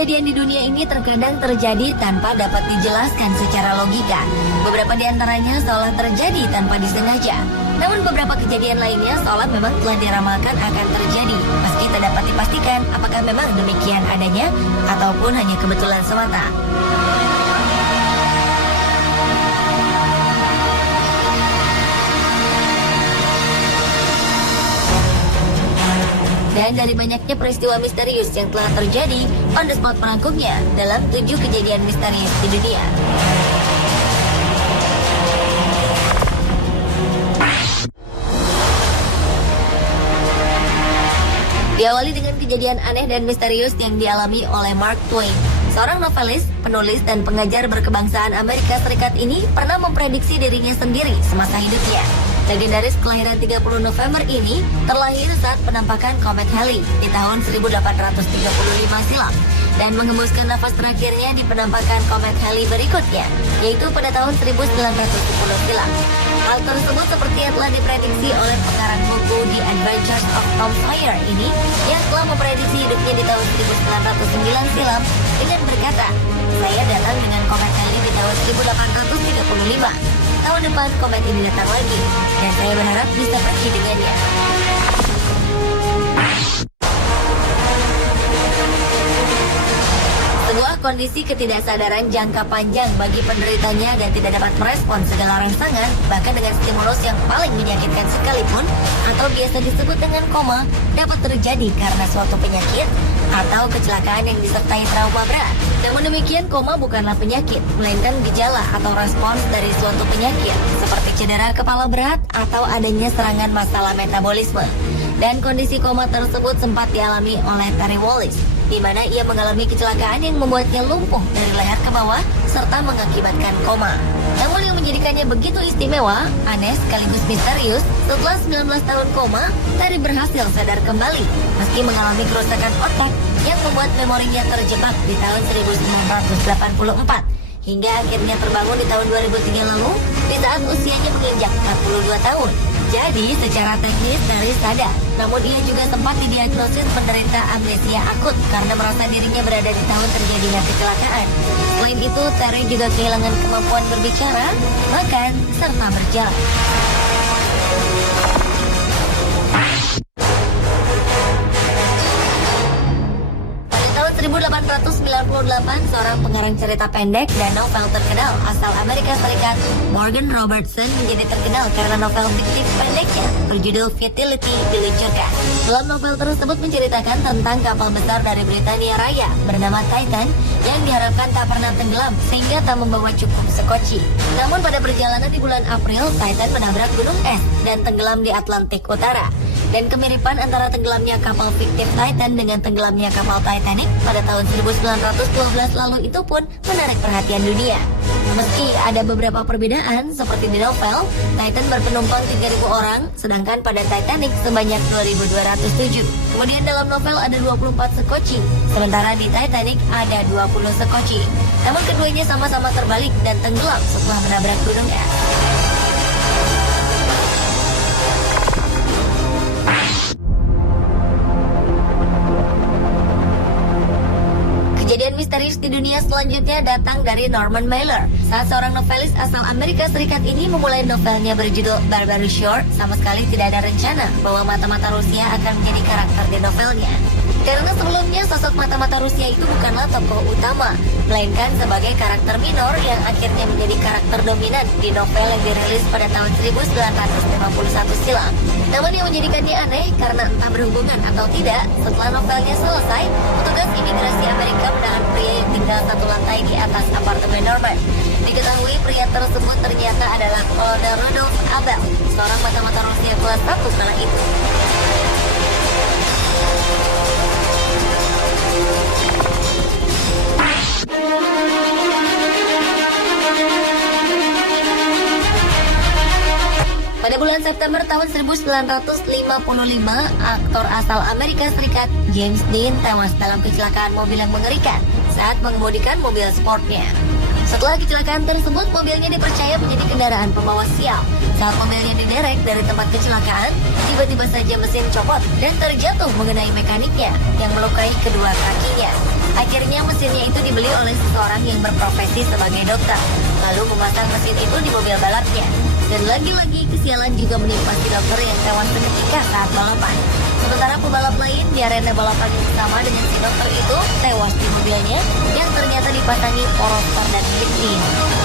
kejadian di dunia ini terkadang terjadi tanpa dapat dijelaskan secara logika. Beberapa di antaranya seolah terjadi tanpa disengaja. Namun beberapa kejadian lainnya seolah memang telah diramalkan akan terjadi, meski tak dapat dipastikan apakah memang demikian adanya ataupun hanya kebetulan semata. Dan dari banyaknya peristiwa misterius yang telah terjadi, On The Spot merangkumnya dalam 7 kejadian misterius di dunia. Diawali dengan kejadian aneh dan misterius yang dialami oleh Mark Twain. Seorang novelis, penulis, dan pengajar berkebangsaan Amerika Serikat ini pernah memprediksi dirinya sendiri semasa hidupnya. Legendaris kelahiran 30 November ini terlahir saat penampakan komet Halley di tahun 1835 silam dan menghembuskan nafas terakhirnya di penampakan komet Halley berikutnya, yaitu pada tahun 1910 silam. Hal tersebut seperti yang telah diprediksi oleh pengarang buku The Adventures of Tom Sawyer ini yang telah memprediksi hidupnya di tahun 1909 silam dengan berkata, "Saya datang dengan komet Halley di tahun 1835. Tahun depan komet ini datang lagi, dan saya berharap bisa pergi dengannya." Sebuah kondisi ketidaksadaran jangka panjang bagi penderitanya dan tidak dapat merespon segala rangsangan, bahkan dengan stimulus yang paling menyakitkan sekalipun, atau biasa disebut dengan koma, dapat terjadi karena suatu penyakit atau kecelakaan yang disertai trauma berat. Namun demikian, koma bukanlah penyakit, melainkan gejala atau respons dari suatu penyakit, seperti cedera kepala berat atau adanya serangan masalah metabolisme. Dan kondisi koma tersebut sempat dialami oleh Terry Wallace, di mana ia mengalami kecelakaan yang membuatnya lumpuh dari leher ke bawah serta mengakibatkan koma. Namun yang menjadikannya begitu istimewa, aneh sekaligus misterius, setelah 19 tahun koma, Terry berhasil sadar kembali meski mengalami kerusakan otak yang membuat memorinya terjebak di tahun 1984 hingga akhirnya terbangun di tahun 2003 lalu di saat usianya menginjak 42 tahun. Jadi secara teknis Terry sadar, namun ia juga sempat didiagnosis penderita amnesia akut karena merasa dirinya berada di tahun terjadinya kecelakaan. Selain itu, Terry juga kehilangan kemampuan berbicara, makan, serta berjalan. Tahun 1898, seorang pengarang cerita pendek dan novel terkenal asal Amerika Serikat, Morgan Robertson, menjadi terkenal karena novel fiktif pendeknya berjudul Futility diluncurkan. Dalam novel tersebut menceritakan tentang kapal besar dari Britania Raya bernama Titan yang diharapkan tak pernah tenggelam sehingga tak membawa cukup sekoci. Namun pada perjalanan di bulan April, Titan menabrak gunung es dan tenggelam di Atlantik Utara. Dan kemiripan antara tenggelamnya kapal fiktif Titan dengan tenggelamnya kapal Titanic pada tahun 1912 lalu itu pun menarik perhatian dunia. Meski ada beberapa perbedaan, seperti di novel, Titan berpenumpang 3.000 orang, sedangkan pada Titanic sebanyak 2.207. Kemudian dalam novel ada 24 sekoci, sementara di Titanic ada 20 sekoci. Namun keduanya sama-sama terbalik dan tenggelam setelah menabrak gunung es. Kejadian misterius di dunia selanjutnya datang dari Norman Mailer. Saat seorang novelis asal Amerika Serikat ini memulai novelnya berjudul Barbary Shore, sama sekali tidak ada rencana bahwa mata-mata Rusia akan menjadi karakter di novelnya. Karena sebelumnya sosok mata-mata Rusia itu bukanlah tokoh utama, melainkan sebagai karakter minor yang akhirnya menjadi karakter dominan di novel yang dirilis pada tahun 1951 silam. Namun yang menjadikannya aneh karena entah berhubungan atau tidak, setelah novelnya selesai, petugas imigrasi Amerika menahan pria yang tinggal satu lantai di atas apartemen Norman. Diketahui pria tersebut ternyata adalah Kolonel Rudolf Abel, seorang mata-mata Rusia kelas 1 kala itu. Pada bulan September tahun 1955, aktor asal Amerika Serikat James Dean tewas dalam kecelakaan mobil yang mengerikan saat mengemudikan mobil sportnya. Setelah kecelakaan tersebut, mobilnya dipercaya menjadi kendaraan pembawa sial. Saat mobilnya diderek dari tempat kecelakaan, tiba-tiba saja mesin copot dan terjatuh mengenai mekaniknya yang melukai kedua kakinya. Akhirnya mesinnya itu dibeli oleh seseorang yang berprofesi sebagai dokter, lalu memasang mesin itu di mobil balapnya. Dan lagi-lagi kesialan juga menimpa si dokter yang tewas seketika saat balapan. Sementara pebalap lain di arena balapan yang sama dengan si dokter itu tewas di mobilnya yang ternyata dipasangi porotor dan milik dia.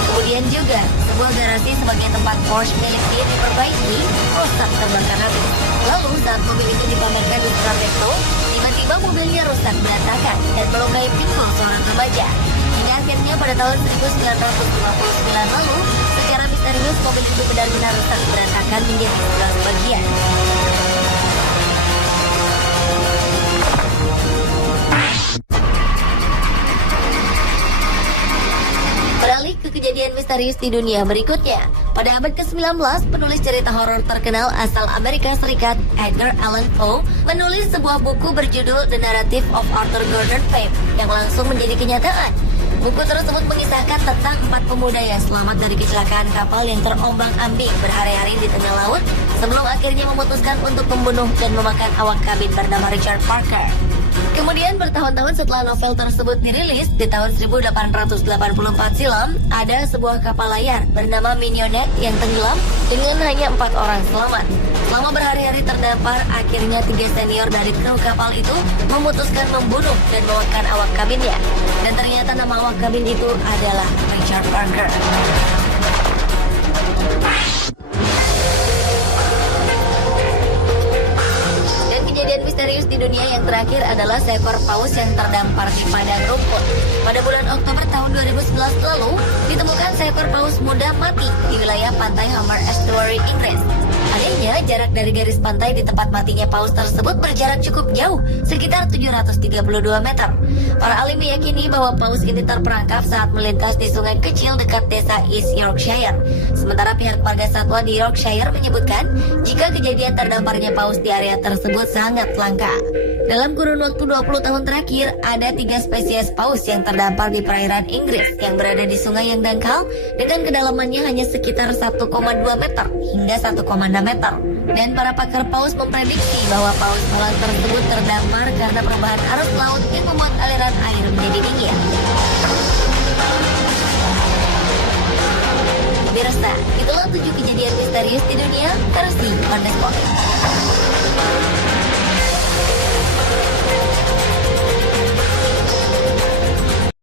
Kemudian juga sebuah garasi sebagai tempat Porsche milik dia diperbaiki rusak terbakar habis. Lalu saat mobil itu dipamerkan di Sarreto, tiba-tiba mobilnya rusak berantakan dan melukai pinggul seorang remaja. Hingga akhirnya pada tahun 1959 lalu, secara misterius mobil itu benar-benar rusak berantakan menjadi 11 bagian. Beralih ke kejadian misterius di dunia berikutnya. Pada abad ke-19, penulis cerita horor terkenal asal Amerika Serikat, Edgar Allan Poe, menulis sebuah buku berjudul The Narrative of Arthur Gordon Pym yang langsung menjadi kenyataan. Buku tersebut mengisahkan tentang 4 pemuda yang selamat dari kecelakaan kapal yang terombang-ambing berhari-hari di tengah laut sebelum akhirnya memutuskan untuk membunuh dan memakan awak kabin bernama Richard Parker. Kemudian bertahun-tahun setelah novel tersebut dirilis, di tahun 1884 silam, ada sebuah kapal layar bernama Mignonette yang tenggelam dengan hanya 4 orang selamat. Selama berhari-hari terdampar, akhirnya 3 senior dari kru kapal itu memutuskan membunuh dan memakan awak kabinnya. Dan ternyata nama awak kabin itu adalah Richard Parker. Kejadian misterius di dunia yang terakhir adalah seekor paus yang terdampar di padang rumput. Pada bulan Oktober tahun 2011 lalu, ditemukan seekor paus muda mati di wilayah pantai Humber Estuary, Inggris. Anehnya, jarak dari garis pantai di tempat matinya paus tersebut berjarak cukup jauh, sekitar 732 meter. Para ahli meyakini bahwa paus ini terperangkap saat melintas di sungai kecil dekat desa East Yorkshire. Sementara pihak marga satwa di Yorkshire menyebutkan jika kejadian terdamparnya paus di area tersebut sangat langka. Dalam kurun waktu 20 tahun terakhir, ada 3 spesies paus yang terdampar di perairan Inggris yang berada di sungai yang dangkal dengan kedalamannya hanya sekitar 1,2 meter hingga 1,6 meter. Dan para pakar paus memprediksi bahwa paus malang tersebut terdampar karena perubahan arus laut yang membuat aliran air menjadi dingin. Pemirsa, itulah 7 kejadian misterius di dunia versi On The Spot.